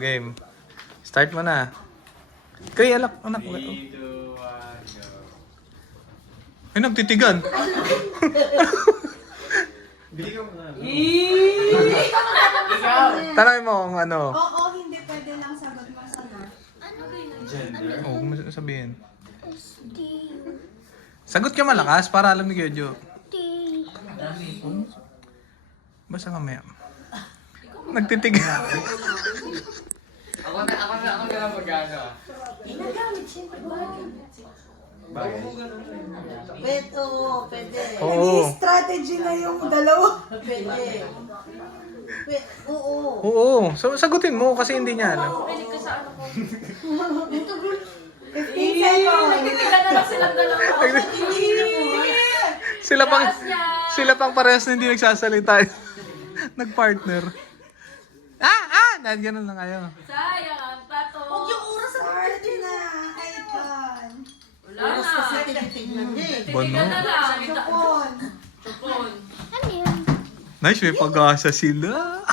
Game. Start mo na. Kaya anak. 3, 2, 1, go. Ay, nagtitigan. Bili ka muna. Tanongin mo kung ano. Oo, hindi pwede lang sagot mo sana. Gender. Oo, kung mo sabihin. Sagot ka malakas para alam ni Kuya Jo. Basta mamaya. Nagtitigan. Ako na lang mag-ano. Ginagamit siyempre ba? Bagay. Pwede, oo, pwede. Oo. Strategy na yung dalawa. Pwede. Oo. Oo. So, sagutin mo kasi hindi niya alam. Pinig ka sa ano ko. 15 seconds. Nagtitigan na lang silang dalawa. Sila pang parehas na hindi nagsasalita. Nagpartner. Ganun lang kayo. Sayang ang tato. Huwag yung oras sa party na. Icon. Wala Oras na. kasi tinitignan niya eh. Titigan na lang. Chupon. Chupon. Nice, may pag-asa sila.